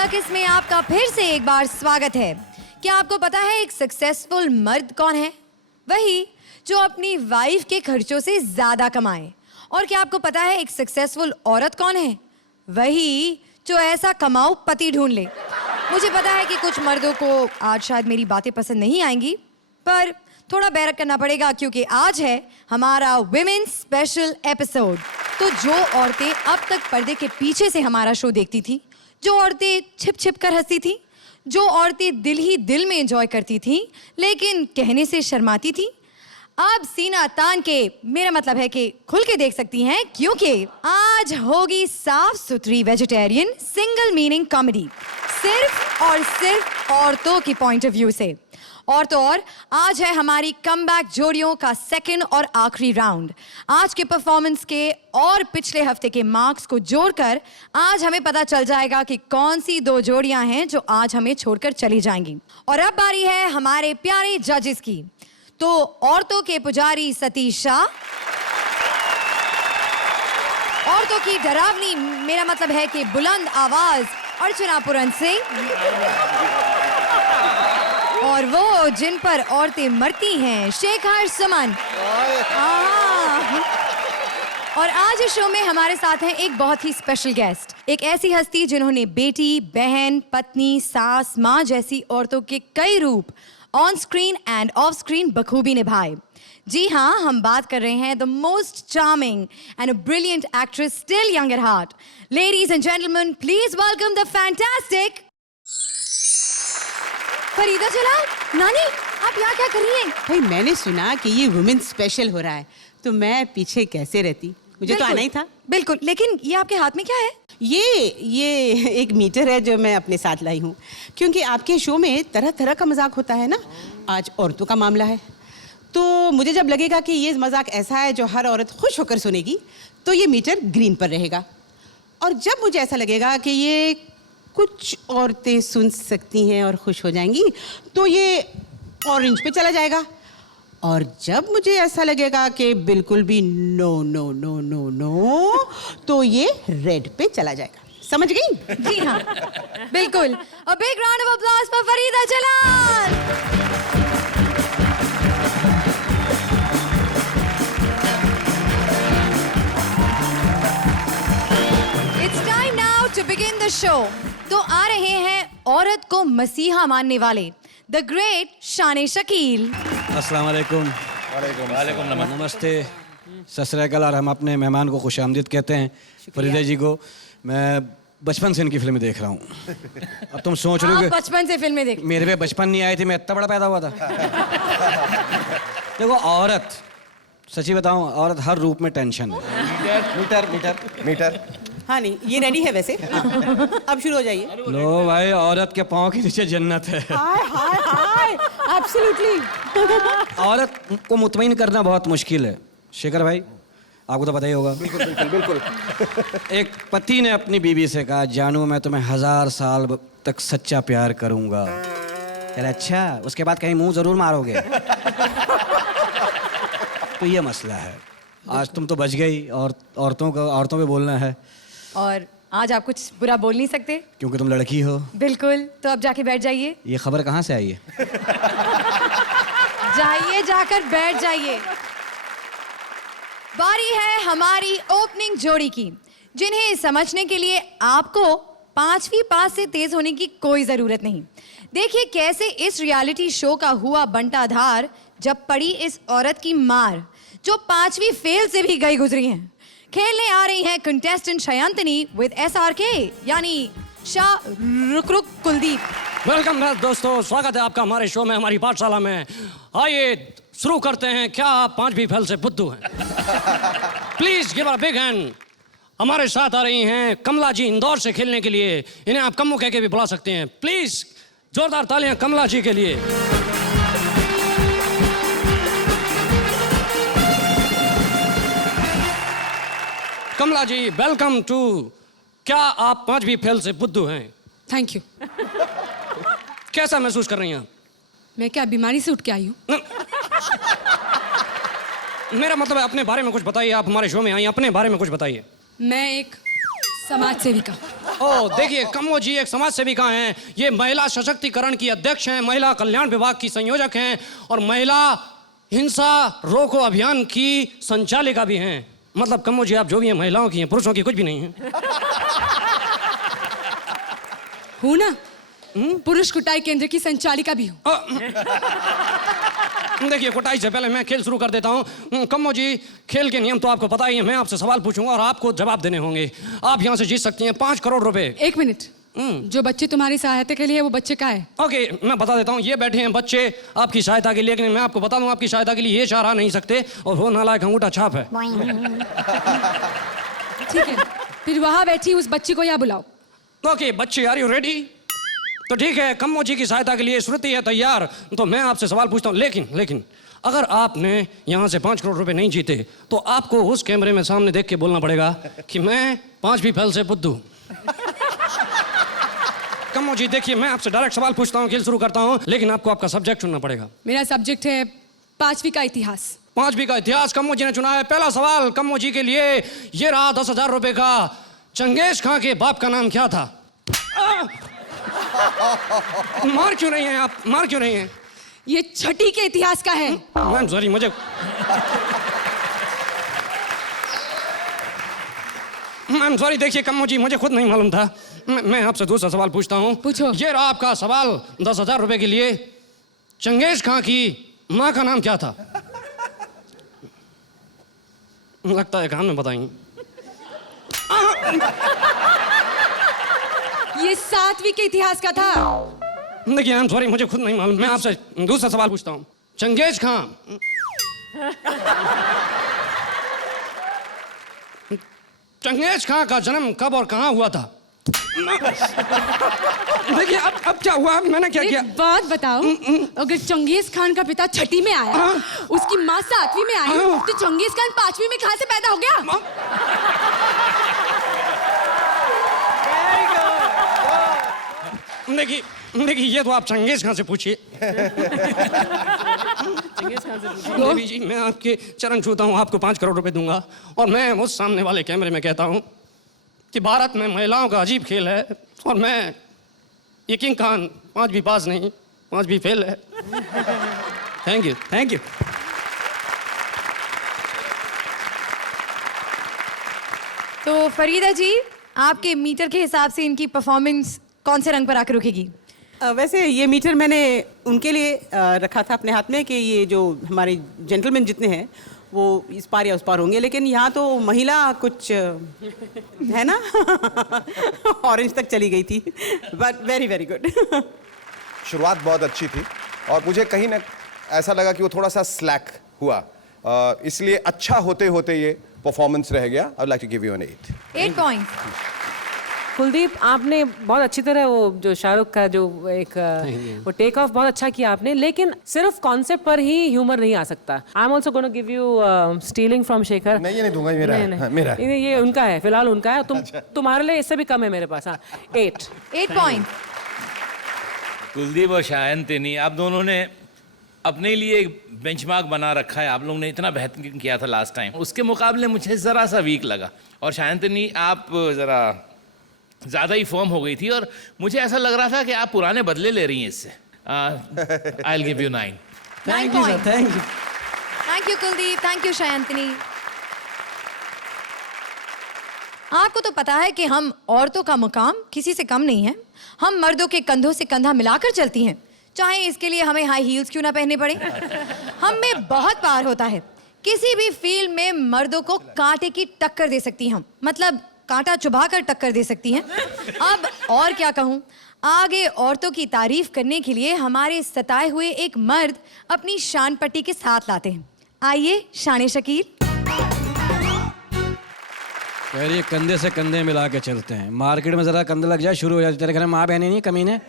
Circus में आपका फिर से एक बार स्वागत है। क्या आपको पता है एक सक्सेसफुल मर्द कौन है? वही जो अपनी वाइफ के खर्चों से ज्यादा कमाए। और क्या आपको पता है एक सक्सेसफुल औरत कौन है? वही जो ऐसा कमाऊ पति ढूंढ ले। मुझे पता है कि कुछ मर्दों को आज शायद मेरी बातें पसंद नहीं आएंगी, पर थोड़ा बेरक करना पड़ेगा क्योंकि आज है हमारा विमेन स्पेशल एपिसोड। तो जो औरतें अब तक पर्दे के पीछे से हमारा शो देखती थी, जो औरतें छिप छिप कर हंसती थी, जो औरतें दिल ही दिल में एंजॉय करती थी लेकिन कहने से शर्माती थी, अब सीना तान के, मेरा मतलब है कि खुल के देख सकती हैं, क्योंकि आज होगी साफ सुथरी वेजिटेरियन सिंगल मीनिंग कॉमेडी, सिर्फ और सिर्फ औरतों की पॉइंट ऑफ व्यू से। और तो और आज है हमारी कमबैक जोड़ियों का सेकंड और आखिरी राउंड। आज के परफॉर्मेंस के और पिछले हफ्ते के मार्क्स को जोड़कर आज हमें पता चल जाएगा कि कौन सी दो जोड़ियां हैं जो आज हमें छोड़कर चली जाएंगी। और अब बारी है हमारे प्यारे जजेस की। तो औरतों के पुजारी सतीश शाह, औरतों की डरावनी, मेरा मतलब है कि बुलंद आवाज, अर्चना पुरन सिंह, और वो जिन पर औरतें मरती हैं, शेखर सुमन। और आज इस शो में हमारे साथ हैं एक बहुत ही स्पेशल गेस्ट, एक ऐसी हस्ती जिन्होंने बेटी, बहन, पत्नी, सास, माँ जैसी औरतों के कई रूप on screen and off screen बखूबी निभाए। जी हाँ, हम बात कर रहे हैं the most charming and brilliant actress still young at heart. Ladies and gentleman, please welcome the fantastic Farida Jalal. नानी, आप यहाँ क्या कर रही हैं? भाई मैंने सुना कि ये वुमेन स्पेशल हो रहा है, तो मैं पीछे कैसे रहती, मुझे तो आना ही था। बिल्कुल, लेकिन ये आपके हाथ में क्या है? ये एक मीटर है जो मैं अपने साथ लाई हूँ, क्योंकि आपके शो में तरह तरह का मजाक होता है ना। आज औरतों का मामला है, तो मुझे जब लगेगा कि ये मजाक ऐसा है जो हर औरत खुश होकर सुनेगी, तो ये मीटर ग्रीन पर रहेगा। और जब मुझे ऐसा लगेगा कि ये कुछ औरतें सुन सकती हैं और खुश हो जाएंगी, तो ये ऑरेंज पे चला जाएगा। और जब मुझे ऐसा लगेगा कि बिल्कुल भी no no no no no, तो ये रेड पे चला जाएगा। समझ गई? जी हाँ, बिल्कुल। A big round of applause for Farida Jalal. It's time now to begin the show. तो आ रहे हैं औरत को मसीहा मानने वाले द ग्रेट शान शकील। अस्सलाम वालेकुम। वालेकुम नमस्ते, सत श्री अकाल। और हम अपने मेहमान को खुशामदीद कहते हैं, फरीदा जी को। मैं बचपन से इनकी फिल्में देख रहा हूँ। अब तुम सोच रहे हो कि बचपन से फिल्में देख, मेरे पे बचपन नहीं आई थी, मैं इतना बड़ा पैदा हुआ था। देखो, औरत, सच्ची बताऊं, औरत हर रूप में टेंशन है। मीटर हाँ नहीं, ये रेडी है वैसे। अब शुरू हो जाइए। लो भाई, औरत के पाँव के नीचे जन्नत है। हाय हाय हाय, एब्सोल्युटली। औरत को मुतमईन करना बहुत मुश्किल है। शेखर भाई, आपको तो पता ही होगा। बिल्कुल। एक पति ने अपनी बीवी से कहा, जानू मैं तुम्हें 1000 साल तक सच्चा प्यार करूंगा। कह रहा, अच्छा, उसके बाद कहीं मुंह जरूर मारोगे। तो ये मसला है। आज तुम तो बच गई, और औरतों पे बोलना है। और आज आप कुछ बुरा बोल नहीं सकते क्योंकि तुम लड़की हो। बिल्कुल, तो अब जाके बैठ जाइए। ये खबर कहाँ से आई है? जाइए, जाकर बैठ जाइए। बारी है हमारी ओपनिंग जोड़ी की, जिन्हें समझने के लिए आपको 5वीं पास से तेज होने की कोई जरूरत नहीं। देखिए कैसे इस रियलिटी शो का हुआ बंटाधार जब पड़ी इस औरत की मार, जो 5वीं फेल से भी गई गुजरी हैं। खेलने आ रही हैं कंटेस्टेंट शयंतनी विद SRK, यानी शाह रुक कुलदीप। वेलकम बैक दोस्तों, स्वागत है आपका हमारे शो में, हमारी पाठशाला में। आइए शुरू करते हैं। क्या आप 5वीं फेल से बुद्धू हैं? Please give a big hand. हमारे साथ आ रही हैं कमला जी, इंदौर से खेलने के लिए। इन्हें आप कम्मू कह के भी बुला सकते हैं। प्लीज जोरदार तालियां कमला जी के लिए। कमला जी, वेलकम टू क्या आप 5वीं फेल से बुद्धू हैं? Thank you. कैसा महसूस कर रही हैं आप? मैं क्या बीमारी से उठ के आई हूँ? मेरा मतलब है अपने बारे में कुछ बताइए। आप हमारे शो में आई, अपने बारे में कुछ बताइए। मैं एक समाज सेविका। ओ देखिए, कम्मो जी एक समाज सेविका हैं, ये महिला सशक्तिकरण की अध्यक्ष हैं, महिला कल्याण विभाग की संयोजक हैं और महिला हिंसा रोको अभियान की संचालिका भी हैं। मतलब कम्मो जी आप जो भी हैं महिलाओं की हैं, पुरुषों की कुछ भी नहीं है। हूँ ना, पुरुष कुटाई केंद्र की संचालिका भी हूँ। देखिए, कुटाई से पहले मैं खेल शुरू कर देता हूँ। कम्मो जी, खेल के नियम तो आपको पता ही है। मैं आपसे सवाल पूछूंगा और आपको जवाब देने होंगे। आप यहाँ से जीत सकती हैं 5 करोड़ रुपए। 1 मिनट, जो बच्चे तुम्हारी सहायता के लिए है वो बच्चे का है? ओके, मैं बता देता हूँ। ये बैठे हैं बच्चे आपकी सहायता के लिए, लेकिन मैं आपको बता दूँ आपकी सहायता के लिए ये चाह नहीं सकते और वो नालायक अंगूठा छाप है। ठीक है, फिर वहां बैठी उस बच्ची को यहाँ बुलाओ। ओके बच्चे, आर यू रेडी? तो ठीक है, कम्मो जी की सहायता के लिए श्रुति है तैयार। तो मैं आपसे सवाल पूछता हूँ, लेकिन अगर आपने यहाँ से 5 करोड़ रुपए नहीं जीते तो आपको उस कैमरे में सामने देख के बोलना पड़ेगा कि मैं 5वीं फेल से बुद्धू। कम्मो जी देखिए, मैं आपसे डायरेक्ट सवाल पूछता हूँ, खेल शुरू करता हूँ, लेकिन आपको आपका सब्जेक्ट चुनना पड़ेगा। मेरा सब्जेक्ट है 5वीं का इतिहास। 5वीं का इतिहास कम्मो जी ने चुना है। पहला सवाल कम्मो जी के लिए ये रहा 10,000 रुपए का। चंगेज खां के बाप का नाम क्या था? मार क्यों नहीं है आप? मार क्यों नहीं है? ये छठी के इतिहास का है। मैम सॉरी, मुझे मैम सॉरी। देखिए कम्मो जी, मुझे खुद नहीं मालूम था। मैं आपसे दूसरा सवाल पूछता हूँ। पूछो। ये रहा आपका सवाल 10,000 रुपए के लिए। चंगेज खां की माँ का नाम क्या था? लगता है कान में बताएंगे। ये 7वीं के इतिहास का था। देखिए आई एम सॉरी, मुझे खुद नहीं मालूम। मैं आपसे दूसरा सवाल पूछता हूँ। चंगेज खां चंगेज खां का जन्म कब और कहाँ हुआ था? देखिए अब क्या हुआ, मैंने क्या किया? एक बात बताओ, अगर चंगेज खान का पिता छठी में आया, उसकी माँ 7वीं में आई, तो चंगेज खान 5वीं में कहाँ से पैदा हो गया? देखिए ये तो आप चंगेज खान से पूछिए। देवी जी, मैं आपके चरण छूता हूँ, आपको 5 करोड़ रुपए दूंगा और मैं उस सामने वाले कैमरे में कहता हूँ कि भारत में महिलाओं का अजीब खेल है और मैं ये किंग खान 5वीं पास नहीं 5वीं फेल है। Thank you, thank you. तो फरीदा जी, आपके मीटर के हिसाब से इनकी परफॉर्मेंस कौन से रंग पर आकर रुकेगी? वैसे ये मीटर मैंने उनके लिए रखा था अपने हाथ में कि ये जो हमारे जेंटलमैन जितने हैं वो इस पार या उस पार होंगे, लेकिन यहाँ तो महिला कुछ है ना ऑरेंज तक चली गई थी, बट वेरी वेरी गुड। शुरुआत बहुत अच्छी थी और मुझे कहीं ना ऐसा लगा कि वो थोड़ा सा स्लैक हुआ, इसलिए अच्छा होते होते ये परफॉर्मेंस रह गया। I would like to give you an 8 points. Kuldeep, आपने बहुत अच्छी तरह वो जो शाहरुख का जो एक वो टेक ऑफ बहुत अच्छा किया आपने, लेकिन सिर्फ कॉन्सेप्ट पर ही ह्यूमर नहीं आ सकता। I am also gonna give you stealing from Shekhar. नहीं, ये नहीं दूंगा, ये मेरा है। हाँ, मेरा है। ये उनका है, फिलहाल उनका है। तुम्हारे लिए इससे भी कम है मेरे पास। हाँ, 8 पॉइंट। कुलदीप और शायंतिनी, आप दोनों ने अपने लिए एक बेंचमार्क बना रखा है। आप लोगों ने इतना बेहतरीन किया था लास्ट टाइम, उसके मुकाबले मुझे ज़रा सा वीक लगा। और शायंतिनी, आप ज़रा ज़्यादा ही फॉर्म हो गई थी और मुझे ऐसा लग रहा था कि आप पुराने बदले ले रही हैं इससे। I will give you 9। Thank you sir, thank you. Thank you Kuldeep, thank you Shayantani. आपको तो पता है कि हम औरतों का मुकाम किसी से कम नहीं है। हम मर्दों के कंधों से कंधा मिलाकर चलती हैं, चाहे इसके लिए हमें हाई हील्स क्यों ना पहनने पड़े। हम में बहुत पार होता है। किसी भी फील्ड में मर्दों को कांटे की टक्कर दे सकती हैं हम, मतलब कांटा चुभा कर टक्कर दे सकती हैं। अब और क्या कहूँ, आगे औरतों की तारीफ करने के लिए हमारे सताए हुए एक मर्द अपनी शान पट्टी के साथ लाते हैं। आइए शान शकील। कह रही है कंधे से कंधे मिला के चलते हैं, मार्केट में जरा कंधे लग जाए शुरू हो जाती, तेरे घर में माँ बहनें नहीं कमीने।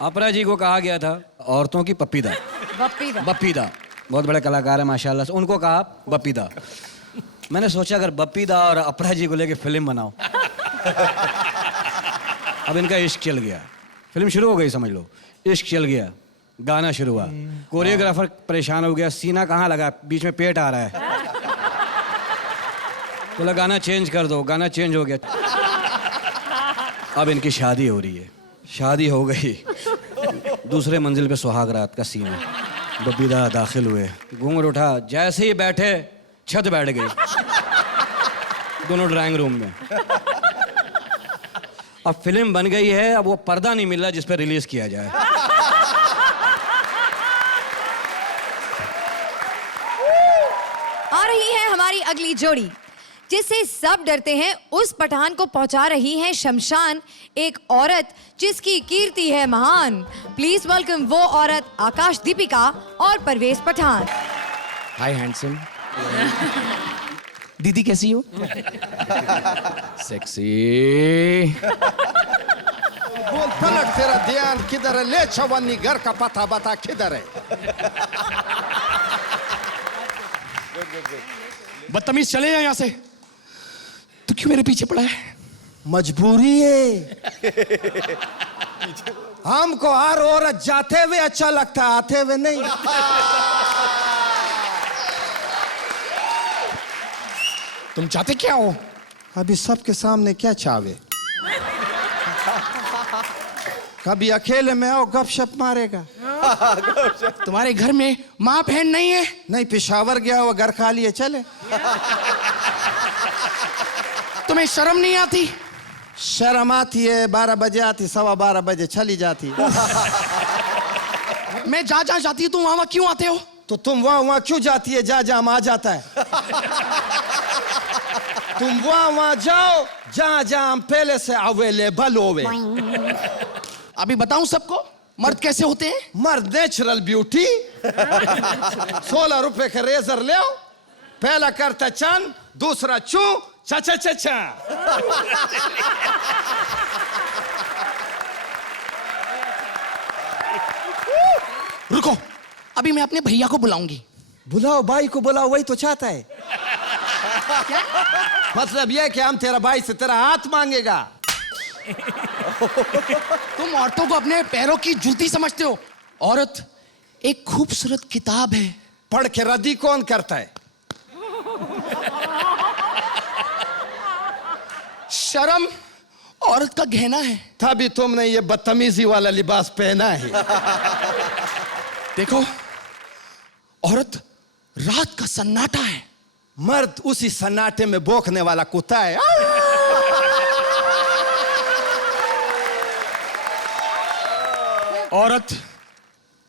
अपरा जी को कहा गया था औरतों की पप्पीदा। बप्पीदा बहुत बड़े कलाकार है माशाल्लाह से, उनको कहा बप्पीदा। मैंने सोचा अगर बप्पीदा और अपरा जी को लेके फिल्म बनाओ। अब इनका इश्क चल गया, फिल्म शुरू हो गई समझ लो, इश्क चल गया, गाना शुरू हुआ, कोरियोग्राफर परेशान हो गया, सीना कहाँ लगा, बीच में पेट आ रहा है। बोला गाना चेंज कर दो, गाना चेंज हो गया। अब इनकी शादी हो रही है, शादी हो गई, दूसरे मंजिल पे सुहाग रात का सीन है। बबीदा दाखिल हुए, घूंघट उठा, जैसे ही बैठे छत बैठ गई, दोनों ड्राइंग रूम में। अब फिल्म बन गई है, अब वो पर्दा नहीं मिल रहा जिस पर रिलीज किया जाए। आ रही है हमारी अगली जोड़ी, जिससे सब डरते हैं। उस पठान को पहुंचा रही है शमशान एक औरत जिसकी कीर्ति है महान। प्लीज वेलकम वो औरत, आकाश दीपिका और परवेज पठान। हाय हैंडसम। दीदी कैसी हो? सेक्सी। बोल पलट, तेरा ध्यान किधर है? ले चवन्नी, घर का पता बता किधर है? बदतमीज, चले जाओ यहाँ से। तू क्यों मेरे पीछे पड़ा है? मजबूरी है। हमको हर औरत जाते हुए अच्छा लगता है, आते हुए नहीं। तुम चाहते क्या हो? अभी सबके सामने क्या चाहे? कभी अकेले में आओ, गपशप मारेगा। तुम्हारे घर में माँ बहन नहीं है? नहीं, पेशावर गया हुआ, घर खाली है, चले। तुम्हें शर्म नहीं आती? शर्म आती है, 12 बजे आती, 12:15 बजे चली जाती। मैं जहाँ जहाँ जाती हूँ तुम वहाँ क्यों आते हो? तो तुम वहाँ क्यों जाती है? जा जा आ जाता है। तुम वहाँ जाओ जहाँ हम पहले से अवेलेबल होवे। अभी बताऊं सबको मर्द कैसे होते हैं? मर्द नेचुरल ब्यूटी। 16 रुपए का रेजर ले आओ, पहला करता चन, दूसरा चू, चा चा चा चा। रुको, अभी मैं अपने भैया को बुलाऊंगी। बुलाओ, भाई को बुलाओ, वही तो चाहता है। मतलब यह कि हम तेरा भाई से तेरा हाथ मांगेगा। तुम औरतों को अपने पैरों की जूती समझते हो। औरत एक खूबसूरत किताब है, पढ़ के रद्दी कौन करता है? शर्म औरत का गहना है। तभी तुमने ये बदतमीजी वाला लिबास पहना है। देखो, औरत रात का सन्नाटा है, मर्द उसी सन्नाटे में भौंकने वाला कुत्ता है। औरत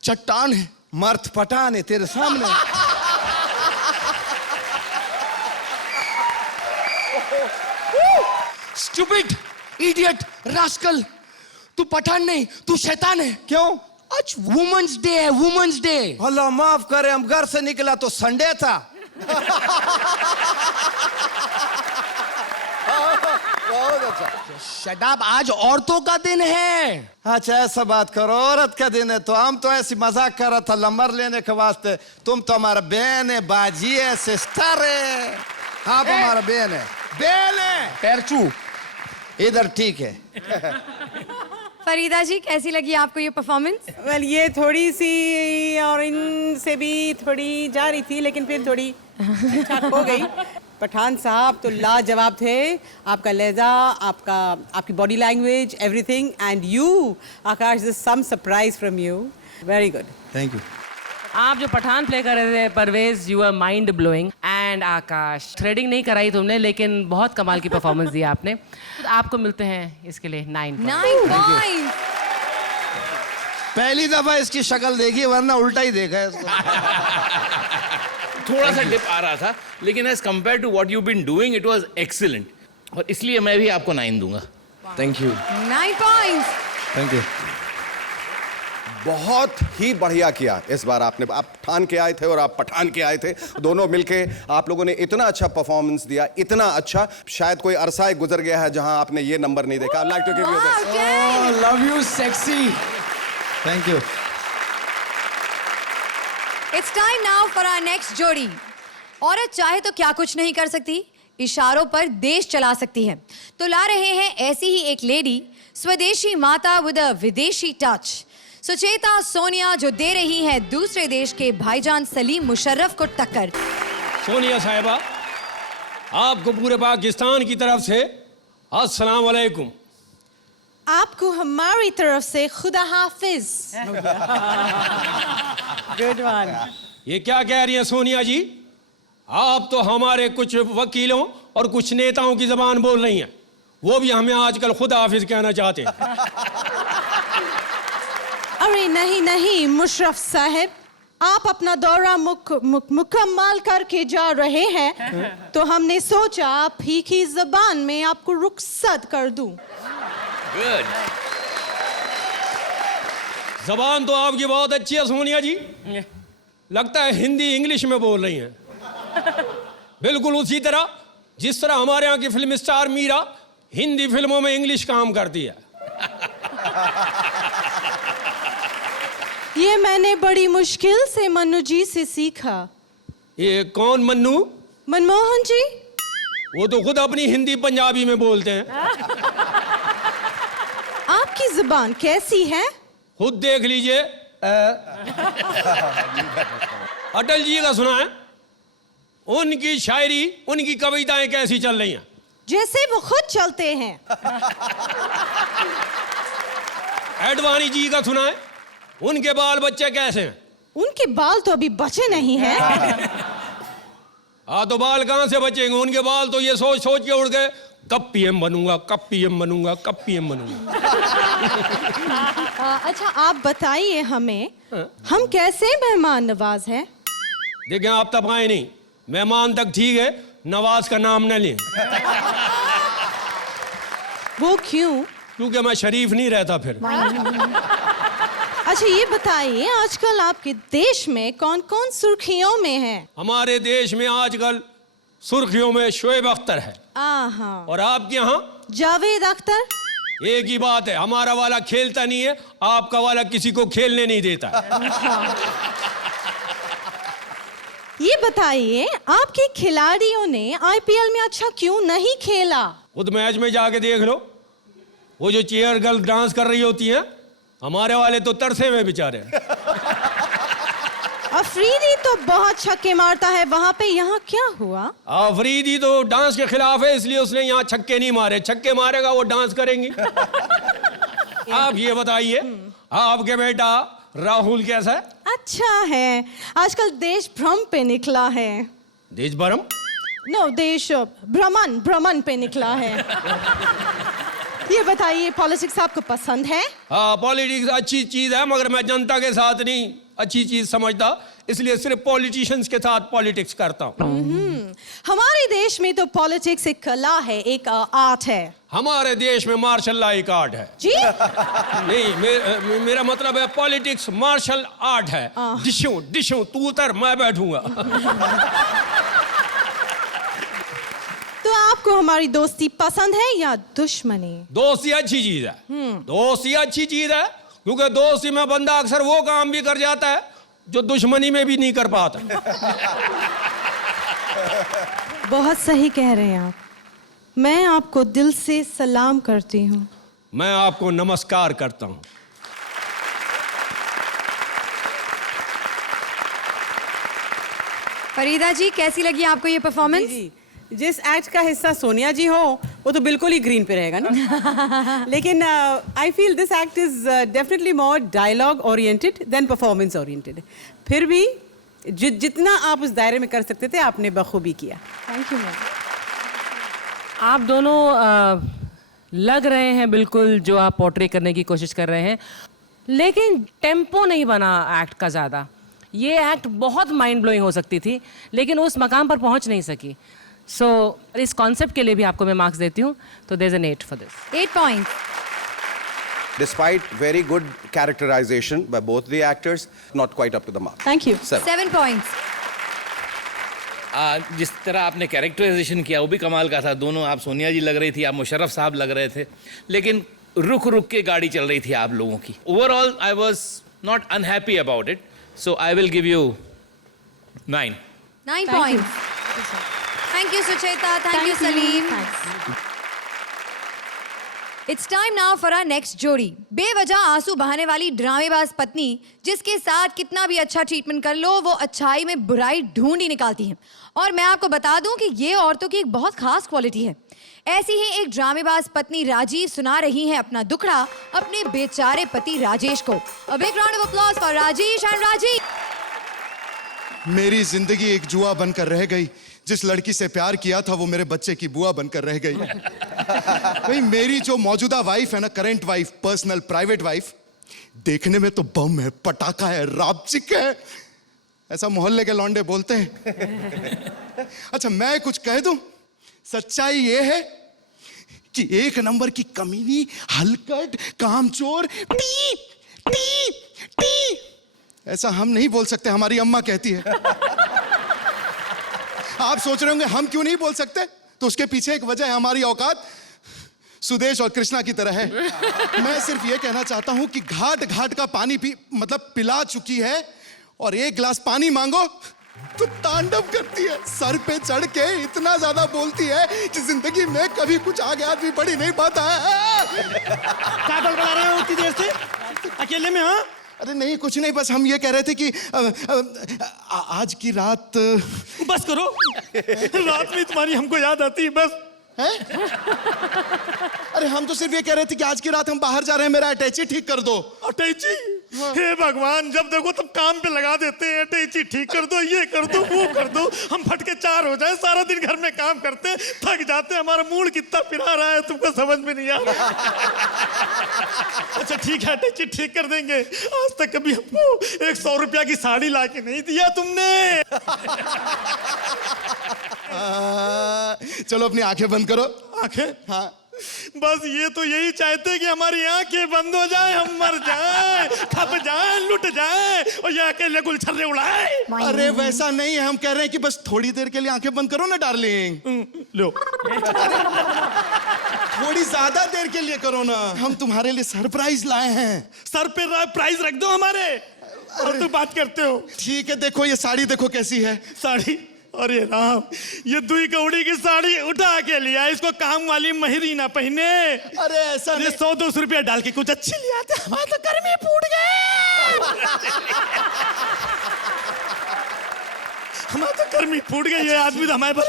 चट्टान है, मर्द पठान है तेरे सामने। Stupid, idiot, rascal. तू पठान नहीं, तू शैतान है। क्यों? आज वुमेन्स डे है, वुमेन्स डे। अल्लाह माफ करे, हम घर से निकला तो संडे था। शट अप, आज औरतों का दिन है। अच्छा ऐसा बात करो, औरत का दिन है तो हम तो ऐसी मजाक कर रहा था नंबर लेने के वास्ते। तुम तो हमारा बहन है, बाजी है, सिस्टर है। आप हमारा बहन है, बहन है। पैरचू इधर ठीक है। फरीदा जी, कैसी लगी आपको ये परफॉर्मेंस? वेल, ये थोड़ी सी और इनसे भी थोड़ी जा रही थी, लेकिन फिर थोड़ी ठीक हो गई। पठान साहब तो लाजवाब थे। आपका लहजा, आपकी body language, everything, and you Akash, this some surprise from you. Very good. Thank you. आप जो पठान प्ले कर रहे थे Parvez, you are mind blowing. And Akash, threading नहीं कराई तुमने, लेकिन बहुत कमाल की परफॉर्मेंस दी आपने। तो आपको मिलते हैं इसके लिए 9 पॉइंट। पहली दफा इसकी शक्ल देखी, वरना उल्टा ही देखा है इसको। थोड़ा सा डिप आ रहा था, लेकिन as compare to what you been doing it was excellent, और इसलिए मैं भी आपको 9 दूंगा। Thank you. 9 points. Thank you. बहुत ही बढ़िया किया इस बार आपने। आप ठान के आए थे और आप पठान के आए थे, दोनों मिलके आप लोगों ने इतना अच्छा परफॉर्मेंस दिया, इतना अच्छा। शायद कोई अरसा गुजर गया है जहां आपने ये नंबर नहीं देखा। I'd like to give you this. Love you sexy. Thank you. It's time now for our next जोड़ी। औरत चाहे तो क्या कुछ नहीं कर सकती, इशारों पर देश चला सकती है। तो ला रहे हैं ऐसी ही एक लेडी, स्वदेशी माता विद अ विदेशी टच, सुचेता सोनिया, जो दे रही है दूसरे देश के भाईजान सलीम मुशर्रफ को टक्कर। सोनिया साहिबा, आपको पूरे पाकिस्तान की तरफ से अस्सलाम वालेकुम। आपको हमारी तरफ से खुदा हाफिज। Good one. ये क्या कह रही है सोनिया जी? आप तो हमारे कुछ वकीलों और कुछ नेताओं की जबान बोल रही हैं, वो भी हमें आजकल खुदा हाफिज कहना चाहते हैं। अरे नहीं नहीं मुशर्रफ साहब, आप अपना दौरा मुकम्मल करके जा रहे हैं तो हमने सोचा आप ही की जबान में आपको रुखसत कर दूं। गुड। जबान तो आपकी बहुत अच्छी है सोनिया जी, लगता है हिंदी इंग्लिश में बोल रही हैं। बिल्कुल उसी तरह जिस तरह हमारे यहाँ की फिल्म स्टार मीरा हिंदी फिल्मों में इंग्लिश काम करती है। ये मैंने बड़ी मुश्किल से मन्नू जी से सीखा। ये कौन मन्नू? मनमोहन जी। वो तो खुद अपनी हिंदी पंजाबी में बोलते हैं। आपकी जुबान कैसी है? खुद देख लीजिए। अटल जी का सुना है? उनकी शायरी, उनकी कविताएं कैसी चल रही हैं? जैसे वो खुद चलते हैं। एडवाणी जी का सुना है? उनके बाल बच्चे कैसे हैं? उनके बाल तो अभी बचे नहीं हैं। तो बाल कहां से बचेंगे? उनके बाल तो ये सोच सोच के उड़ गए, कब पीएम बनूंगा, कब पीएम बनूंगा, कब पीएम बनूंगा। अच्छा आप बताइए हमें, हम कैसे मेहमान नवाज हैं? देखें आप तब आए नहीं, मेहमान तक ठीक है, नवाज का नाम न लें। वो क्यों? क्योंकि मैं शरीफ नहीं रहता फिर। अच्छा ये बताइए, आजकल आपके देश में कौन कौन सुर्खियों में है? हमारे देश में आजकल सुर्खियों में शोएब अख्तर है। आहा। और आपके यहाँ? जावेद अख्तर। एक ही बात है, हमारा वाला खेलता नहीं है, आपका वाला किसी को खेलने नहीं देता। ये बताइए, आपके खिलाड़ियों ने आईपीएल में अच्छा क्यों नहीं खेला? खुद मैच में जाके देख लो, वो जो चेयर गर्ल डांस कर रही होती है, हमारे वाले तो तरसे में बेचारे। अफरीदी तो बहुत छक्के मारता है वहां पे, यहाँ क्या हुआ? अफरीदी तो डांस के खिलाफ है, इसलिए उसने यहाँ छक्के नहीं मारे। छक्के मारेगा वो डांस करेंगी। आप ये बताइए, आपके बेटा राहुल कैसा है? अच्छा है, आजकल देश भ्रम पे निकला है। देश भ्रम? नो, देश भ्रमण पे निकला है। ये बताइए, पॉलिटिक्स आपको पसंद है? हाँ, पॉलिटिक्स अच्छी चीज है, मगर मैं जनता के साथ नहीं अच्छी चीज समझता, इसलिए सिर्फ पॉलिटिशियंस के साथ पॉलिटिक्स करता हूँ। हमारे देश में तो पॉलिटिक्स एक कला है, एक आर्ट है। हमारे देश में मार्शल लॉ एक आर्ट है। जी? नहीं, मेरा मतलब है पॉलिटिक्स मार्शल आर्ट है। डिशों तू उतर, मैं बैठूंगा। तो आपको हमारी दोस्ती पसंद है या दुश्मनी? दोस्ती अच्छी चीज है। दोस्ती अच्छी चीज है, क्योंकि दोस्ती में बंदा अक्सर वो काम भी कर जाता है जो दुश्मनी में भी नहीं कर पाता। बहुत सही कह रहे हैं आप। मैं आपको दिल से सलाम करती हूँ। मैं आपको नमस्कार करता हूँ। फरीदा जी, कैसी लगी आपको ये परफॉर्मेंस? जी, जिस एक्ट का हिस्सा सोनिया जी हो वो तो बिल्कुल ही ग्रीन पे रहेगा ना। लेकिन I feel this act is definitely more dialogue oriented than performance oriented. फिर भी जितना आप उस दायरे में कर सकते थे आपने बखूबी किया। Thank you ma'am. आप दोनों लग रहे हैं बिल्कुल जो आप पोर्ट्रे करने की कोशिश कर रहे हैं, लेकिन टेम्पो नहीं बना एक्ट का ज़्यादा। ये एक्ट बहुत माइंड ब्लोइंग हो सकती थी, लेकिन उस मकाम पर पहुंच नहीं सकी। सो इस कॉन्सेप्ट के लिए भी आपको मैं मार्क्स देती हूँ, तो there is an 8 for this. 8 points. Despite very good characterization by both the actors, not quite up to the mark. Thank you. 7 points. जिस तरह आपने कैरेक्टराइजेशन किया वो भी कमाल का था। दोनों, आप सोनिया जी लग रही थी, आप मुशर्रफ साहब लग रहे थे, लेकिन रुक रुक के गाड़ी चल रही थी आप लोगों की। Overall I was not unhappy about it, so I will give you 9 points. Thank you Sucheta, thank you Salim. It's time now for our next जोड़ी। बेवजह आंसू बहाने वाली ड्रामेबाज पत्नी जिसके साथ कितना भी अच्छा ट्रीटमेंट कर लो वो अच्छाई में बुराई ढूंढ ही निकालती है। और मैं आपको बता दूं कि ये औरतों की एक बहुत खास क्वालिटी है। ऐसी ही एक ड्रामेबाज पत्नी राजीव सुना रही है अपना दुखड़ा अपने बेचारे पति राजेश को। A big round of applause for Rajesh and Rajeev. मेरी जिंदगी एक जुआ बनकर रह गई। जिस लड़की से प्यार किया था वो मेरे बच्चे की बुआ बनकर रह गई। भाई मेरी जो मौजूदा वाइफ है ना, current wife, personal private wife, देखने में तो बम है, पटाखा है, रापचिक है, ऐसा मोहल्ले के लौंडे बोलते हैं। अच्छा मैं कुछ कह दूं, सच्चाई ये है कि एक नंबर की कमीनी, हलकट, कामचोर, टी टी टी, ऐसा हम नहीं बोल सकते, हमारी अम्मा कहती है। आप सोच रहे होंगे हम क्यों नहीं बोल सकते, तो उसके पीछे एक वजह है, हमारी औकात सुदेश और कृष्णा की तरह है। मैं सिर्फ ये कहना चाहता हूं कि घाट घाट का पानी पिला चुकी है, और एक गिलास पानी मांगो तो तांडव करती है, सर पे चढ़ के इतना ज्यादा बोलती है कि जिंदगी में कभी कुछ आगे आदमी बढ़ ही नहीं पाता है। क्या बड़बड़ा रहे हो उतनी देर से अकेले में? हाँ अरे नहीं कुछ नहीं, बस हम ये कह रहे थे कि आज की रात। बस करो, रात में तुम्हारी हमको याद आती है बस। है? अरे हम तो सिर्फ ये कह रहे थे कि आज की रात हम बाहर जा रहे हैं, मेरा अटैची ठीक कर दो। अटैची? हे भगवान, जब देखो तब काम पे लगा देते हैं, अटैची ठीक कर दो, ये कर दो, वो कर दो। हम फटके चार हो जाए, सारा दिन घर में काम करते हैं, थक जाते हैं, हमारा मूड कितना पिरा रहा है तुमको समझ में नहीं आ रहा। अच्छा ठीक है, अटैची ठीक कर देंगे। आज तक कभी हमको 100 रुपया की साड़ी ला के नहीं दिया तुमने। चलो अपनी आंखें बंद करो। आंखें? हाँ बस ये तो यही चाहते हैं कि हमारी आंखें बंद हो जाए, हम मर जाएं, खप जाएं, लुट जाएं, और ये अकेले गुलछर्रे उड़ाए। अरे वैसा नहीं है, हम कह रहे हैं कि बस थोड़ी देर के लिए आंखें बंद करो ना डार्लिंग। लो थोड़ी ज्यादा देर के लिए करो ना, हम तुम्हारे लिए सरप्राइज लाए हैं। सर पे प्राइज रख दो हमारे, और तुम बात करते हो। ठीक है, देखो ये साड़ी देखो कैसी है। साड़ी? अरे राम, ये दुई कौड़ी की साड़ी उठा के लिया, इसको काम वाली महिरी ना पहने। अरे ऐसा ये 100-200 रुपया डाल के कुछ अच्छी ले आते, हमारे तो घर में फूट गए। हमारे तो गर्मी फूट गई है, आदमी तो हमारे पास।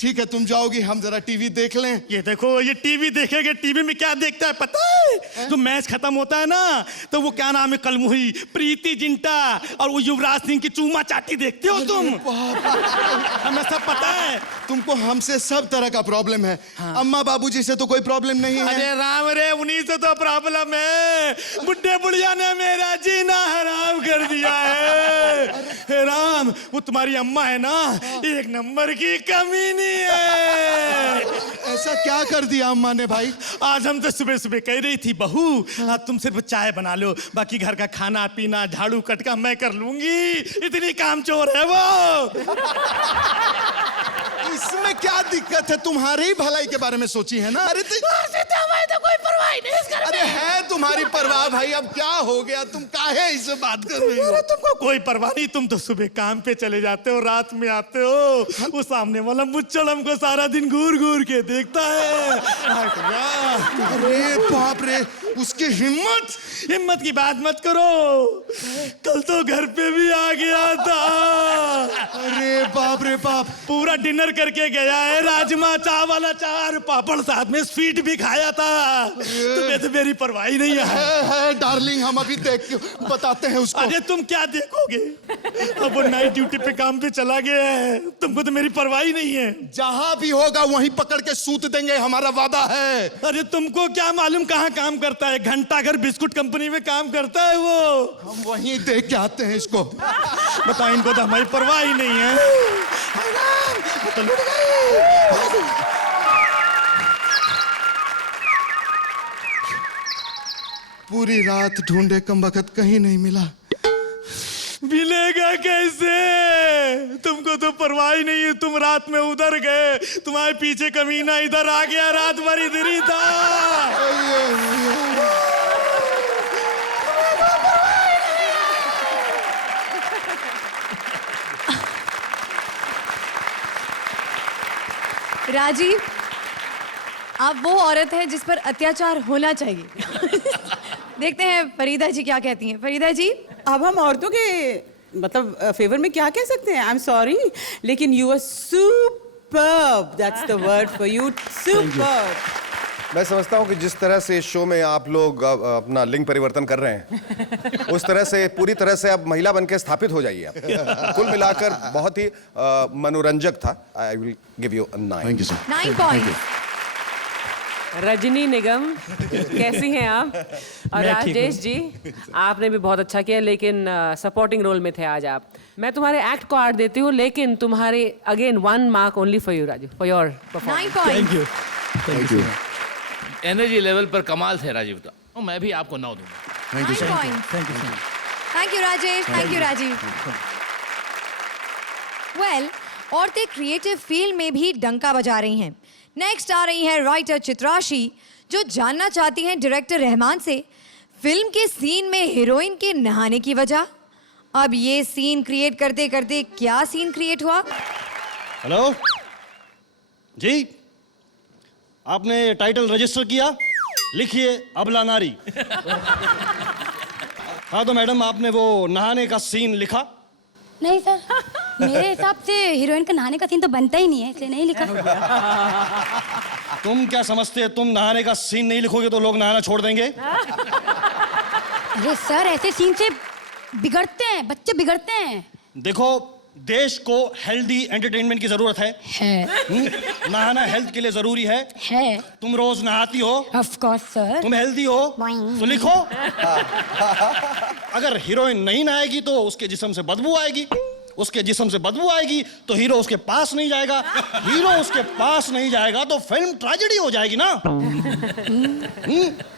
ठीक है तुम जाओगी, हम जरा टीवी देख लें। ये देखो, ये टीवी देखेंगे, टीवी में क्या देखता है पता है? तो मैच खत्म होता है ना, तो वो क्या नाम है, कलमुही, प्रीति जिंटा और वो युवराज सिंह की चूमा चाटी देखते हो तुम? हमें सब पता है। तुमको हमसे सब तरह का प्रॉब्लम है। हाँ। अम्मा बाबूजी से तो कोई प्रॉब्लम नहीं है। अरे राम रे, उन्हीं से तो प्रॉब्लम है। बुढ़े बुढ़िया ने मेरा जीना हराम कर दिया है। राम, वो तुम्हारी अम्मा है ना, एक नंबर की कमीनी है। ऐसा क्या कर दिया अम्मा ने भाई? आज हम तो सुबह सुबह कह रही थी, बहू आज तुम सिर्फ चाय बना लो, बाकी घर का खाना पीना झाड़ू कटका मैं कर लूंगी। इतनी कामचोर है वो। इसमें क्या दिक्कत है? तुम्हारी ही भलाई के बारे में सोची है ना। अरे तो कोई परवाह नहीं। अरे है तुम्हारी परवाह भाई, अब क्या हो गया, तुम काहे इससे बात कर रही हो? तुमको कोई परवाह नहीं, तुम तो सुबह काम पे चले जाते हो, रात में आते हो, वो सामने वाला मुच्चड़ हमको सारा दिन घूर घूर के देखता है। अरे बाप रे, उसकी हिम्मत की बात मत करो, कल तो घर पे भी आ गया था। अरे बाप रे बाप, पूरा डिनर करके गया है, राजमा चावल अचार पापड़, साथ में स्वीट भी खाया था। तुम्हें तो मेरी परवाह नहीं है। डार्लिंग, हम अभी देख के बताते हैं उसको। अरे तुम क्या देखोगे, अब वो नाइट ड्यूटी पे काम पे चला गया है, तुमको तो मेरी परवाह नहीं है। जहां भी होगा वहीं पकड़ के सूत देंगे, हमारा वादा है। अरे तुमको क्या मालूम कहाँ काम करता है? घंटाघर बिस्कुट कंपनी में काम करता है वो। हम वहीं देख के आते हैं इसको। बताओ, इनको तो हमारी परवाह ही नहीं है। तो लुट गए। पूरी रात ढूंढे, कमबख्त कहीं नहीं मिला। मिलेगा कैसे? तुमको तो परवाह ही नहीं है, तुम रात में उधर गए, तुम्हारे पीछे कमीना इधर आ गया, रात भर इधर ही था। राजीव, आप वो औरत हैं जिस पर अत्याचार होना चाहिए। देखते हैं फरीदा जी क्या कहती हैं। फरीदा जी, अब हम औरतों के मतलब फेवर में क्या कह सकते हैं? आई एम सॉरी, लेकिन you are superb, that's the word for you, superb. मैं समझता हूँ कि जिस तरह से इस शो में आप लोग अपना लिंग परिवर्तन कर रहे हैं, उस तरह से पूरी तरह से अब महिला बन के स्थापित हो जाइए आप। कुल मिलाकर बहुत ही मनोरंजक था। I will give you 9। Thank you sir. 9 point. Rajni Nigam, कैसी हैं आप? और राजेश जी, आपने भी बहुत अच्छा किया, लेकिन सपोर्टिंग रोल में थे आज आप। मैं तुम्हारे एक्ट को 8 देती हूँ, लेकिन तुम्हारे again 1 mark only for you Raju, for your 9 point. Thank you. Energy level पर कमाल थे राजीव का, और मैं भी आपको 9 दूंगा। Thank you sir. Thank you Rajesh, thank you Rajeev. Well, औरतें क्रिएटिव फील्ड में भी डंका बजा रही हैं। नेक्स्ट आ रही है राइटर चित्राशी, जो जानना चाहती हैं डायरेक्टर रहमान से फिल्म के सीन में हीरोइन के नहाने की वजह। अब ये सीन क्रिएट करते करते क्या सीन क्रिएट हुआ? हेलो जी, आपने टाइटल रजिस्टर किया? लिखिए अबला नारी। हाँ तो मैडम, आपने वो नहाने का सीन लिखा? नहीं सर, मेरे हिसाब से हीरोइन का नहाने का सीन तो बनता ही नहीं है, इसलिए नहीं लिखा। तुम क्या समझते हैं, तुम नहाने का सीन नहीं लिखोगे तो लोग नहाना छोड़ देंगे? अरे सर, ऐसे सीन से बिगड़ते हैं, बच्चे बिगड़ते हैं। देखो, देश को हेल्दी एंटरटेनमेंट की जरूरत है। नहाना हेल्थ के लिए जरूरी है। तुम रोज नहाती हो? Of course sir. तुम हेल्दी हो तो लिखो। अगर हीरोइन नहीं नहाएगी तो उसके जिस्म से बदबू आएगी, उसके जिस्म से बदबू आएगी तो हीरो उसके पास नहीं जाएगा, हीरो उसके पास नहीं जाएगा तो फिल्म ट्रेजेडी हो जाएगी ना।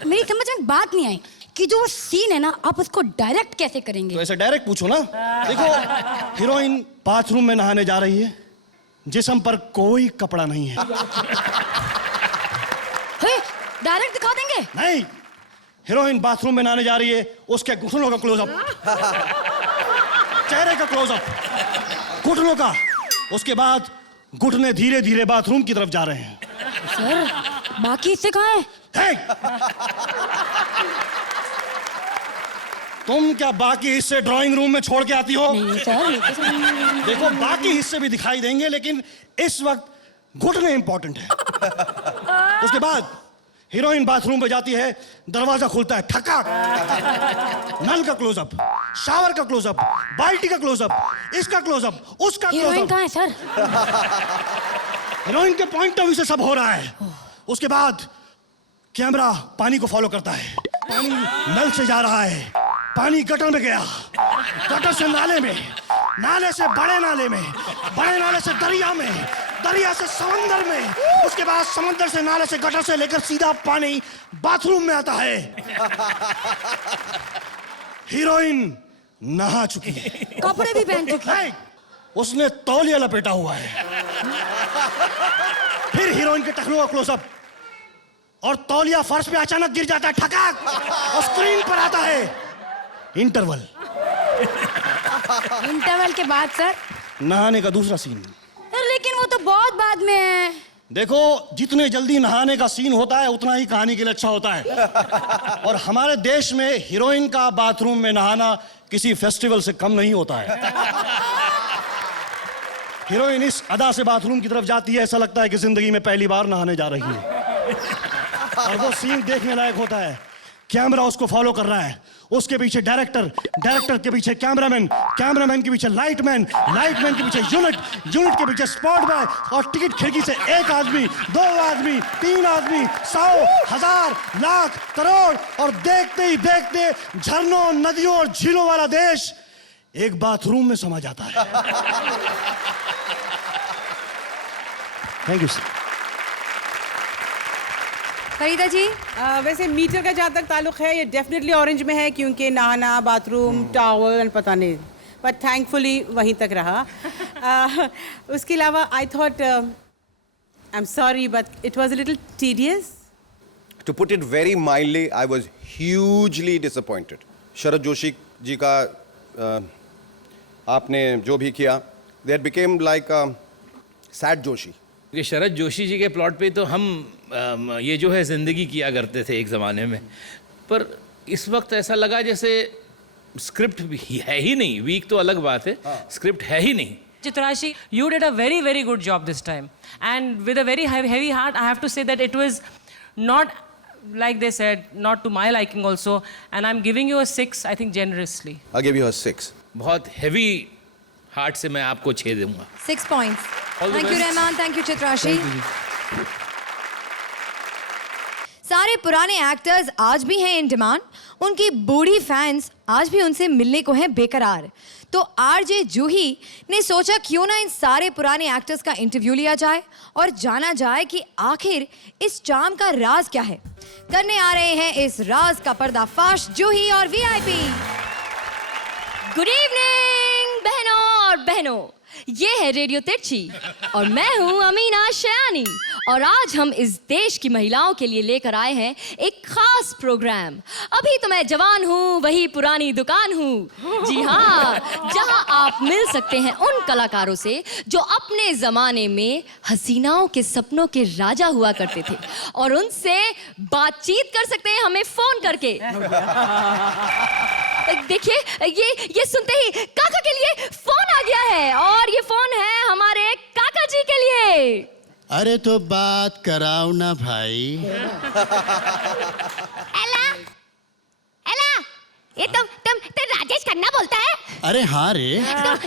मेरी समझ में बात नहीं आई कि जो वो सीन है ना, आप उसको डायरेक्ट कैसे करेंगे? तो ऐसे डायरेक्ट पूछो ना। देखो, हीरोइन बाथरूम में नहाने जा रही है, जिस्म पर कोई कपड़ा नहीं है। डायरेक्ट दिखा देंगे? नहीं, हीरोइन बाथरूम में नहाने जा रही है, उसके घुटनों का क्लोजअप, चेहरे का क्लोजअप, घुटनों का, उसके बाद घुटने धीरे धीरे बाथरूम की तरफ जा रहे हैं। सर, बाकी हिस्से कहाँ है? तुम क्या बाकी हिस्से ड्राइंग रूम में छोड़ के आती हो? नहीं सर, देखो, बाकी हिस्से भी दिखाई देंगे, लेकिन इस वक्त घुटने इंपॉर्टेंट है। उसके बाद हीरोइन बाथरूम पे जाती है, दरवाजा खुलता है, ठकाक, नल का क्लोजअप, शावर का क्लोजअप, बाल्टी का क्लोजअप, इसका क्लोजअप, उसका हीरोइन क्लोजअप। कहाँ है सर? हीरोइन के पॉइंट ऑफ व्यू से सब हो रहा है। उसके बाद कैमरा पानी को फॉलो करता है, पानी नल से जा रहा है, पानी गटर में गया, गटर से नाले में, नाले से बड़े नाले में, बड़े नाले से दरिया में, दरिया से समंदर में, उसके बाद समंदर से, नाले से, गटर से लेकर सीधा पानी बाथरूम में आता है। हीरोइन नहा चुकी है, कपड़े भी पहन चुकी है, उसने तौलिया लपेटा हुआ है। फिर हीरोइन के टखनों का क्लोजअप, और तौलिया फर्श पे अचानक गिर जाता है, ठकाक, और स्क्रीन पर आता है इंटरवल। इंटरवल के बाद सर? नहाने का दूसरा सीन। सर लेकिन वो तो बहुत बाद में है। देखो, जितने जल्दी नहाने का सीन होता है उतना ही कहानी के लिए अच्छा होता है। और हमारे देश में हीरोइन का बाथरूम में नहाना किसी फेस्टिवल से कम नहीं होता है। हीरोइन इस अदा से बाथरूम की तरफ जाती है, ऐसा लगता है कि जिंदगी में पहली बार नहाने जा रही है। और वो सीन देखने लायक होता है। कैमरा उसको फॉलो कर रहा है, उसके पीछे डायरेक्टर, डायरेक्टर के पीछे कैमरामैन, कैमरामैन के पीछे लाइटमैन, लाइटमैन के पीछे यूनिट, यूनिट के पीछे स्पॉट बॉय, और टिकट खिड़की से 1 आदमी, 2 आदमी, 3 आदमी, 100, 1000, लाख, करोड़, और देखते ही देखते झरनों, नदियों और झीलों वाला देश एक बाथरूम में समा जाता है। Thank you sir. Farida ji, वैसे मीटर का जहाँ तक ताल्लुक है, ये डेफिनेटली ऑरेंज में है, क्योंकि नहाना, बाथरूम, टॉवल, पता नहीं, बट थैंकफुली वहीं तक रहा। उसके अलावा I thought, I am sorry but it was a little tedious. To put it very mildly, I was hugely disappointed. Sharad Joshi ji का आपने जो भी किया, that became like a sad Joshi. कि शरद जोशी जी के प्लॉट पे तो हम ये जो है जिंदगी किया करते थे एक ज़माने में, पर इस वक्त ऐसा लगा जैसे स्क्रिप्ट भी है ही नहीं। वीक तो अलग बात है, स्क्रिप्ट है ही नहीं। Chitrashi, you did a very, very good job this time. And with a very heavy heart, I have to say that it was not, like they said, not to my liking also. And I'm giving you a 6, I think, generously. I'll give you a 6. बहुत heavy heart से मैं आपको 6 दूंगा। 6 points. All the Thank you, best. Rahman. Thank you, Chitrashi. सारे पुराने actors आज भी हैं इन डिमांड. उनकी बूढ़ी फैंस आज भी उनसे मिलने को हैं बेकरार. तो आरजे जूही ने सोचा क्यों ना इन सारे पुराने एक्टर्स का इंटरव्यू लिया जाए और जाना जाए कि आखिर इस चार्म का राज क्या है. करने आ रहे हैं इस राज का पर्दाफाश जूही और वीआईपी. गुड इवनिंग बहनों और बहनों, ये है रेडियो तिरछी और मैं हूँ अमीना शयानी और आज हम इस देश की महिलाओं के लिए लेकर आए हैं एक खास प्रोग्राम. अभी तो मैं जवान हूँ, वही पुरानी दुकान हूँ. जी हाँ, जहाँ आप मिल सकते हैं उन कलाकारों से जो अपने जमाने में हसीनाओं के सपनों के राजा हुआ करते थे और उनसे बातचीत कर सकते हैं हमें फोन करके. देखिए, ये सुनते ही काका के लिए फोन आ गया है और ये फोन है हमारे काका जी के लिए. अरे तो बात कराओ ना भाई. एला, एला, ये तुम राजेश खन्ना बोलता है? अरे हाँ रे.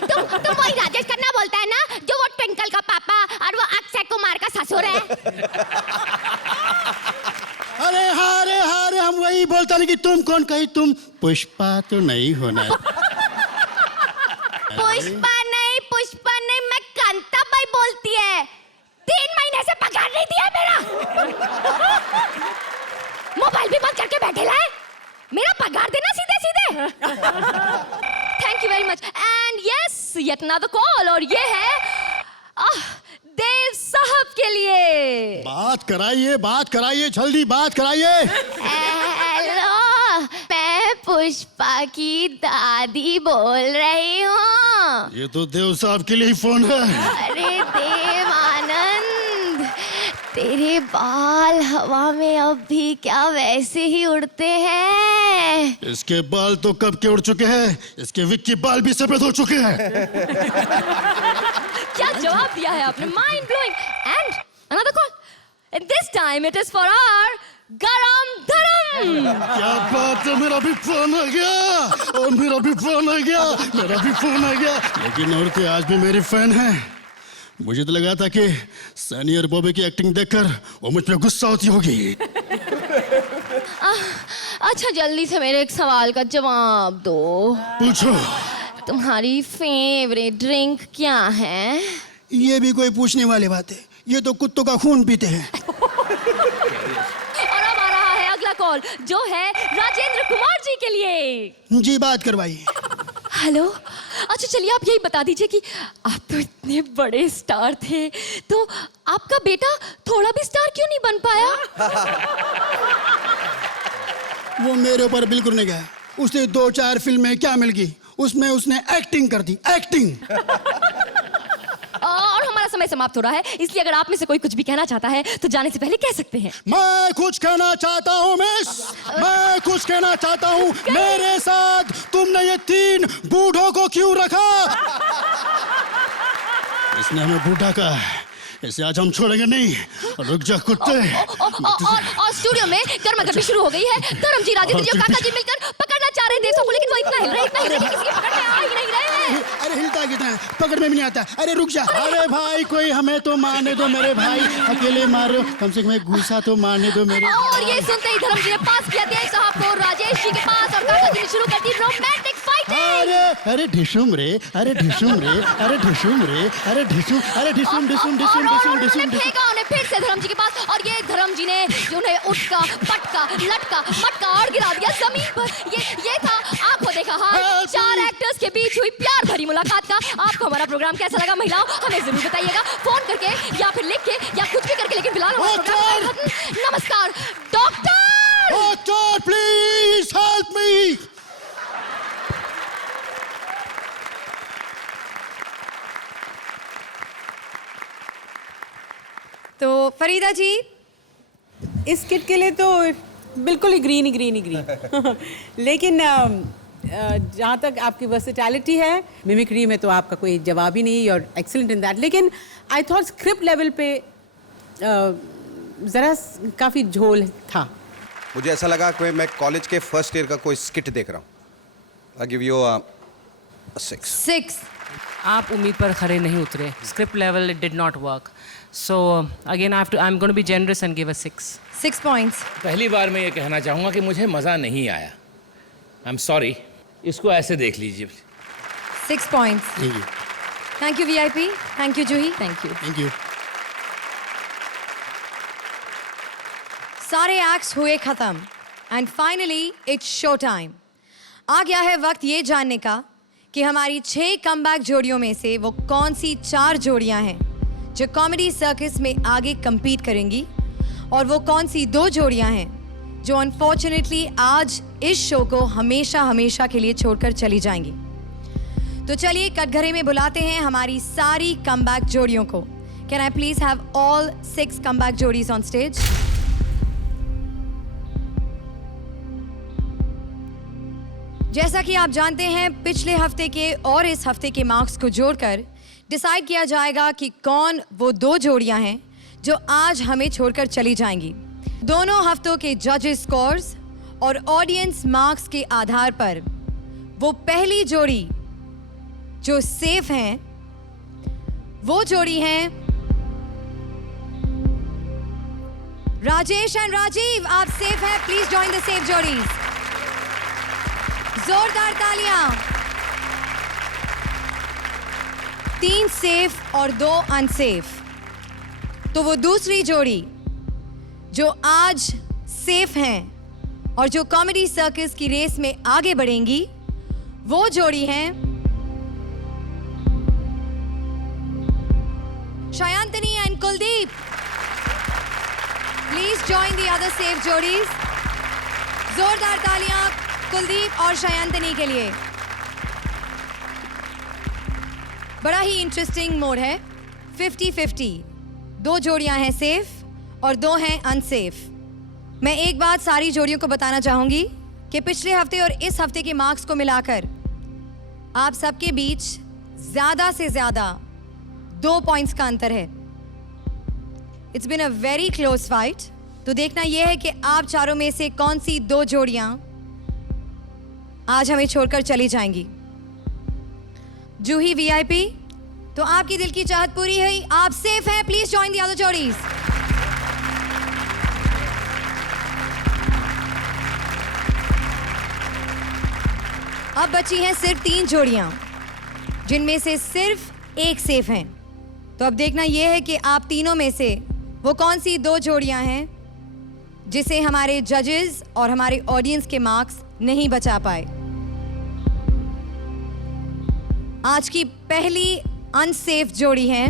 तुम वही राजेश खन्ना बोलता है ना जो वो ट्विंकल का पापा और वो अक्षय कुमार का ससुर है? अरे हाँ रे हम वही बोलता नहीं कि तुम कौन कही. तुम पुष्पा तो नहीं होना. पुष्पा नहीं, मैं कांता बाई बोलती है. 3 महीने से पगार नहीं दिया मेरा. मोबाइल भी बंद करके बैठे लाए. मेरा पगार देना सीधे. Thank you very much. And yes, yet another call और ये है देव साहब के लिए. बात कराइए जल्दी बात कराइए. हेलो, मैं पुष्पा की दादी बोल रही हूँ. ये तो देव साहब के लिए ही फोन है. अरे देव आनंद, तेरे बाल हवा में अब भी क्या वैसे ही उड़ते हैं? इसके बाल तो कब के उड़ चुके हैं. इसके विक के बाल भी सफेद हो चुके हैं. क्या जवाब दिया है आपने? Mind blowing. And another call. And this time it is for our Garam Dharam. क्या बात है, मेरा भी फोन आ गया. और मेरा भी फोन आ गया. लेकिन औरतें आज भी मेरी फैन हैं. मुझे तो लगा था कि सनी और बॉबी की एक्टिंग देखकर वो मुझ पे गुस्सा होती होगी. अच्छा, जल्दी से मेरे एक सवाल का जवाब दो. पूछो. तुम्हारी फेवरेट ड्रिंक क्या है? ये भी कोई पूछने वाली बात है. ये तो कुत्तों का खून पीते हैं. और अब आ रहा है अगला कॉल जो है राजेंद्र कुमार जी के लिए. जी बात करवाइए. हेलो. अच्छा चलिए, आप यही बता दीजिए कि आप तो इतने बड़े स्टार थे, तो आपका बेटा थोड़ा भी स्टार क्यों नहीं बन पाया? वो मेरे ऊपर बिल्कुल नहीं गया. उसने 2-4 फिल्में क्या मिल गई, उसमें उसने एक्टिंग कर दी. एक्टिंग. और हमारा समय समाप्त हो रहा है, इसलिए अगर आप में से कोई कुछ भी कहना चाहता है तो जाने से पहले कह सकते हैं. मैं कुछ कहना चाहता हूँ मिस. मैं कुछ कहना चाहता हूँ. मेरे साथ तुमने ये 3 बूढ़ों को क्यों रखा? इसने हमें बूढ़ा कहा. इसे आज हम छोड़ेंगे नहीं. रुक जा कुत्ते. और स्टूडियो में गर्मागर्मी शुरू हो गई है. धर्म जी, राजेंद्र जी और काका जी मिलकर पकड़ना चाह रहे हैं देव को, लेकिन वो इतना हिल रहे कि किसी की पकड़ में आ ही नहीं रहे हैं. अरे हिलता कितना है, पकड़ में भी नहीं आता. अरे रुक जा. अरे भाई, कोई हमें तो मारने दो मेरे भाई. अकेले मार रहे हो, कम से कम एक घूसा तो मारने दो मेरे. और ये सुनते ही धर्म जी ने पास किया देव साहब को राजेश जी के पास और काका जी ने शुरू कर दी रोमांटिक फाइटिंग. अरे ढिशुम रे. उन्हें फिर से धर्म जी के पास और ये धर्म जी ने उन्हें उठका पटका लटका मटका और गिरा दिया जमीन पर. ये था आंखों देखा हाल 4 एक्टर्स के बीच हुई प्यार भरी मुलाकात का. आपको हमारा प्रोग्राम कैसा लगा महिलाओं, हमें जरूर बताइएगा फोन करके या फिर लिख के या कुछ भी करके, लेकिन फिलहाल हमारा प्रोग्राम. नमस्कार doctor, please help me. Farida ji, इस किट के लिए तो बिल्कुल ही ग्रीन ही ग्रीन लेकिन जहाँ तक आपकी वर्सेटैलिटी है मिमिक्री में तो आपका कोई जवाब ही नहीं, और एक्सीलेंट इन दैट। लेकिन आई थॉट स्क्रिप्ट लेवल पे ज़रा काफ़ी झोल था। मुझे ऐसा लगा कि मैं कॉलेज के फर्स्ट ईयर का कोई स्किट देख रहा हूँ। I give you 6। आप उम्मीद पर खरे नहीं उतरे. Script level it did not work. So again I am going to be generous and give a 6 points. पहली बार मैं ये कहना चाहूँगा कि मुझे मज़ा नहीं आया. आई एम सॉरी. इसको ऐसे देख लीजिए. 6 points. Thank you VIP. Thank you Juhi. Thank you. सारे एक्ट्स हुए खत्म and finally it's show time. आ गया है वक्त ये जानने का कि हमारी 6 कमबैक जोड़ियों में से वो कौन सी 4 जोड़ियां हैं जो कॉमेडी सर्कस में आगे compete करेंगी, और वो कौन सी 2 जोड़ियां हैं जो अनफॉर्चुनेटली आज इस शो को हमेशा हमेशा के लिए छोड़कर चली जाएंगी. तो चलिए कटघरे में बुलाते हैं हमारी सारी कमबैक जोड़ियों को. Can I please have all 6 comeback जोड़ीज on stage. जैसा कि आप जानते हैं पिछले हफ्ते के और इस हफ्ते के मार्क्स को जोड़कर डिसाइड किया जाएगा कि कौन वो 2 जोड़ियां हैं जो आज हमें छोड़कर चली जाएंगी. दोनों हफ्तों के जजेस स्कोर्स और ऑडियंस मार्क्स के आधार पर वो पहली जोड़ी जो सेफ हैं वो जोड़ी हैं राजेश एंड राजीव. आप सेफ हैं. प्लीज जॉइन द सेफ जोड़ीज. जोरदार तालियां. 3 सेफ और 2 अनसेफ. तो वो दूसरी जोड़ी जो आज सेफ हैं और जो कॉमेडी सर्कस की रेस में आगे बढ़ेंगी वो जोड़ी हैं Shayantani and Kuldeep. Please join the other safe जोड़ीज. जोरदार तालियां कुलदीप और शयांतनी के लिए. बड़ा ही इंटरेस्टिंग मोड है. 50-50. 2 जोड़ियां हैं सेफ और 2 हैं अनसेफ. मैं एक बात सारी जोड़ियों को बताना चाहूंगी कि पिछले हफ्ते और इस हफ्ते के मार्क्स को मिलाकर आप सबके बीच ज्यादा से ज्यादा 2 पॉइंट्स का अंतर है. It's been a very close fight. तो देखना यह है कि आप चारों में से कौन सी 2 जोड़ियां आज हमें छोड़कर चली जाएंगी. जूही VIP, तो आपकी दिल की चाहत पूरी है. आप सेफ हैं. Please join the other जोड़ीज. अब बची हैं सिर्फ 3 जोड़ियां जिनमें से सिर्फ एक सेफ हैं. तो अब देखना यह है कि आप तीनों में से वो कौन सी 2 जोड़ियां हैं जिसे हमारे जजेस और हमारे ऑडियंस के मार्क्स नहीं बचा पाए. आज की पहली अनसेफ जोड़ी है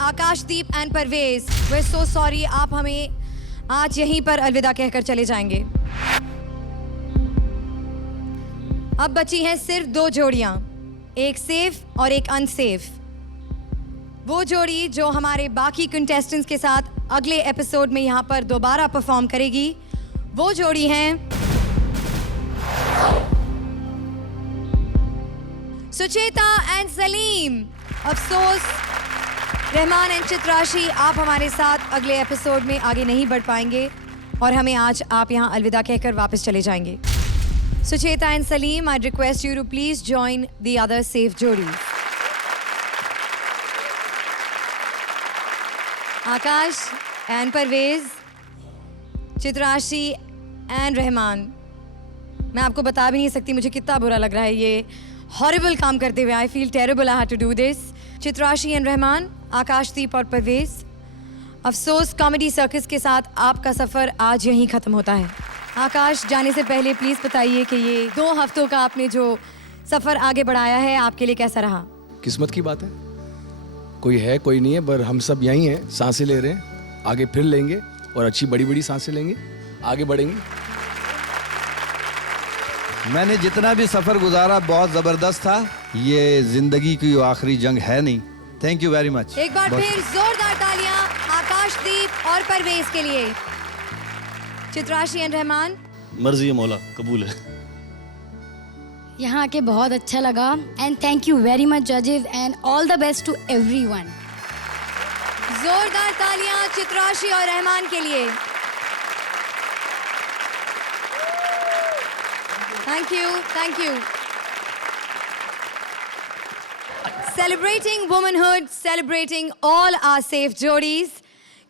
Akashdeep and Parvez. We're so sorry. आप हमें आज यहीं पर अलविदा कहकर चले जाएंगे. अब बची हैं सिर्फ 2 जोड़ियां, एक सेफ और एक अनसेफ. वो जोड़ी जो हमारे बाकी कंटेस्टेंट्स के साथ अगले एपिसोड में यहाँ पर दोबारा परफॉर्म करेगी वो जोड़ी हैं सुचेता एंड सलीम. अफसोस रहमान एंड चित्राशी, आप हमारे साथ अगले एपिसोड में आगे नहीं बढ़ पाएंगे और हमें आज आप यहाँ अलविदा कहकर वापस चले जाएंगे. Sucheta and Salim, I request you to please join the other safe जोड़ी. आकाश एंड परवेज, चित्राशी एंड रहमान, मैं आपको बता भी नहीं सकती मुझे कितना बुरा लग रहा है ये हॉरिबल काम करते हुए. I feel terrible. I had to do this. Chitrashi and Rahman, Akashdeep और परवेज, अफसोस कॉमेडी सर्कस के साथ आपका सफ़र आज यहीं ख़त्म होता है. आकाश, जाने से पहले प्लीज़ बताइए कि ये 2 हफ्तों का आपने जो सफ़र आगे बढ़ाया है आपके लिए कैसा रहा. किस्मत की बात है. कोई है कोई नहीं है, पर हम सब यहीं हैं, सांसें ले रहे हैं, आगे फिर लेंगे और अच्छी बड़ी बड़ी सांसें लेंगे, आगे बढ़ेंगे. मैंने जितना भी सफ़र गुजारा बहुत ज़बरदस्त था. ये ज़िंदगी की आखिरी जंग है नहीं. Thank you very much. एक बार फिर जोरदार तालियां आकाशदीप और परवेज के लिए। चित्राशी एंड रहमान। मर्जी है मौला, कबूल है। यहाँ आके बहुत अच्छा लगा and thank you very much जजेस and all the best to everyone. जोरदार तालियां चित्राशी और रहमान के लिए। Thank you, thank you. Celebrating womanhood, celebrating all our safe जोड़ीज।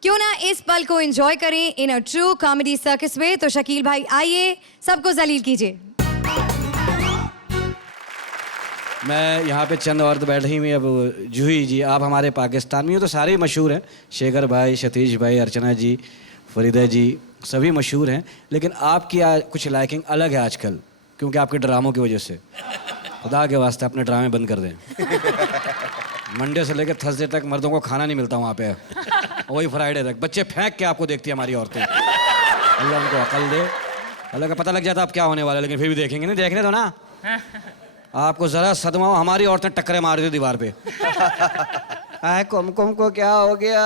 क्यों ना इस पल को एंजॉय करें in a true comedy circus में। तो शकील भाई आइए, सबको जलील कीजिए। मैं यहाँ पे चंद औरत बैठी हुई। अब जूही जी, आप हमारे पाकिस्तान में हो तो सारे ही मशहूर हैं, शेखर भाई, सतीश भाई, अर्चना जी, फरीदा जी, सभी मशहूर हैं, लेकिन आपकी कुछ लाइकिंग अलग है आजकल, क्योंकि आपके ड्रामों की वजह से। खुदा के वास्ते अपने ड्रामे बंद कर दें। मंडे से लेकर थर्सडे तक मर्दों को खाना नहीं मिलता वहाँ पे, वही फ्राइडे तक बच्चे फेंक के आपको देखती है हमारी औरतें। अल्लाह उनको अकल दे। अल्लाह का पता लग जाता अब क्या होने वाला है, लेकिन फिर भी देखेंगे नहीं, देखने दो ना। आपको जरा सदमा हो, हमारी औरतें टक्करे मार दी दीवार पे। आए कुमकुम को क्या हो गया?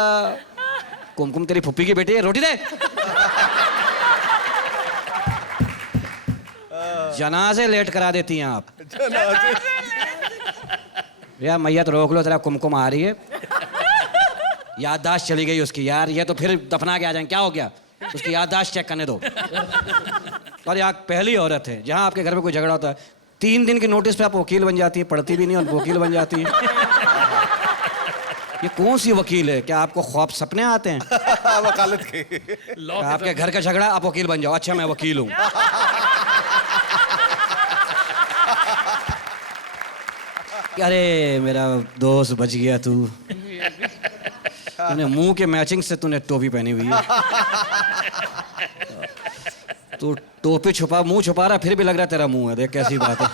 कुमकुम तेरी फुप्पी की बेटी है, रोटी दे। जनाजे लेट करा देती हैं आप। यार मैया तो रोक लो, तेरा कुमकुम आ रही है। याददाश्त चली गई उसकी यार, ये तो फिर दफना के आ जाएंगे, क्या हो गया? उसकी याददाश्त चेक करने दो। और ये पहली औरत है जहां आपके घर में कोई झगड़ा होता है, 3 दिन के नोटिस पे आप वकील बन जाती है, पढ़ती भी नहीं और वकील बन जाती है। ये कौन सी वकील है? क्या आपको ख्वाब सपने आते हैं? वकालत के। आपके घर का झगड़ा, आप वकील बन जाओ। अच्छा मैं वकील हूँ। अरे मेरा दोस्त बच गया तू। तूने मुंह के मैचिंग से तूने टोपी पहनी हुई है। तू टोपी छुपा, मुंह छुपा रहा, फिर भी लग रहा तेरा मुंह है। देख कैसी बात है।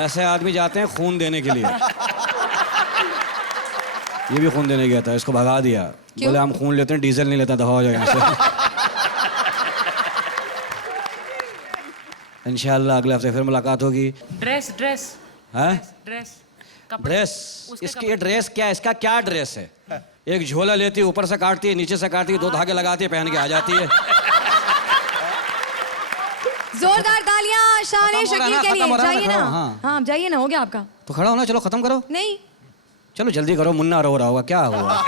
ऐसे आदमी जाते हैं खून देने के लिए। ये भी खून देने गया था, इसको भगा दिया। बोले हम खून लेते हैं, डीजल नहीं लेता, दफा हो जाए यहाँ से। इंशाल्लाह अगले हफ्ते फिर मुलाकात होगी। ड्रेस ड्रेस हाँ ड्रेस ड्रेस, इसकी ये ड्रेस क्या है? इसका क्या ड्रेस है? एक झोला लेती है, ऊपर से काटती है, नीचे से काटती है, 2 धागे लगाती है, पहन के आ जाती है। जोरदार तालियां शान शकील के लिए। जाइए ना। हाँ जाइए ना, हो गया आपका। तो खड़ा होना, चलो खत्म करो। नहीं चलो जल्दी करो, मुन्ना रो रहा होगा, क्या हुआ?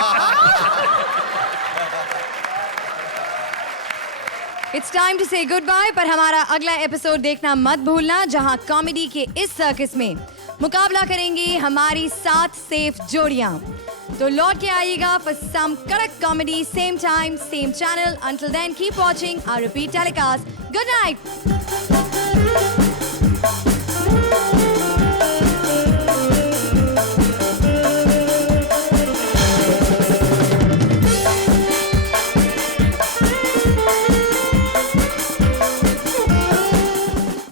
इट्स टाइम टू से गुड बाय, पर हमारा अगला एपिसोड देखना मत भूलना, जहां कॉमेडी के इस सर्कस में मुकाबला करेंगी हमारी 7 सेफ जोड़ियां। तो लौट के आइएगा फॉर सम कड़क comedy, same time same channel. Until then keep watching our repeat telecast. Good night.